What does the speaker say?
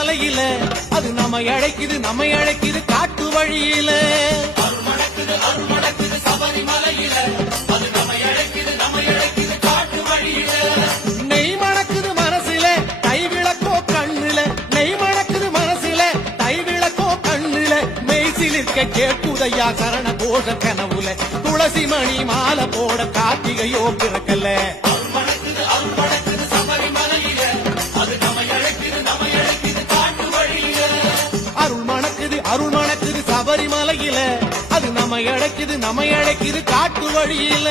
சபரிமலையில அது நம்ம அழைக்குது காட்டு வழியில சபரிமலையில அது நம்ம அழைக்குது காட்டு வழியில நெய் மணக்குது மனசுல கை விளக்கோ கண்ணுல நெய் மணக்குது மனசுல கை விளக்கோ கண்ணுல மெய்சிலிருக்க கேட்குதையா சரண கோஷ கனவுல துளசி மணி மாலை போட கார்த்திகையோ பிறக்கல அருள் மணக்குது சபரிமலையில அது நம்ம அழைக்குது காட்டு வழியில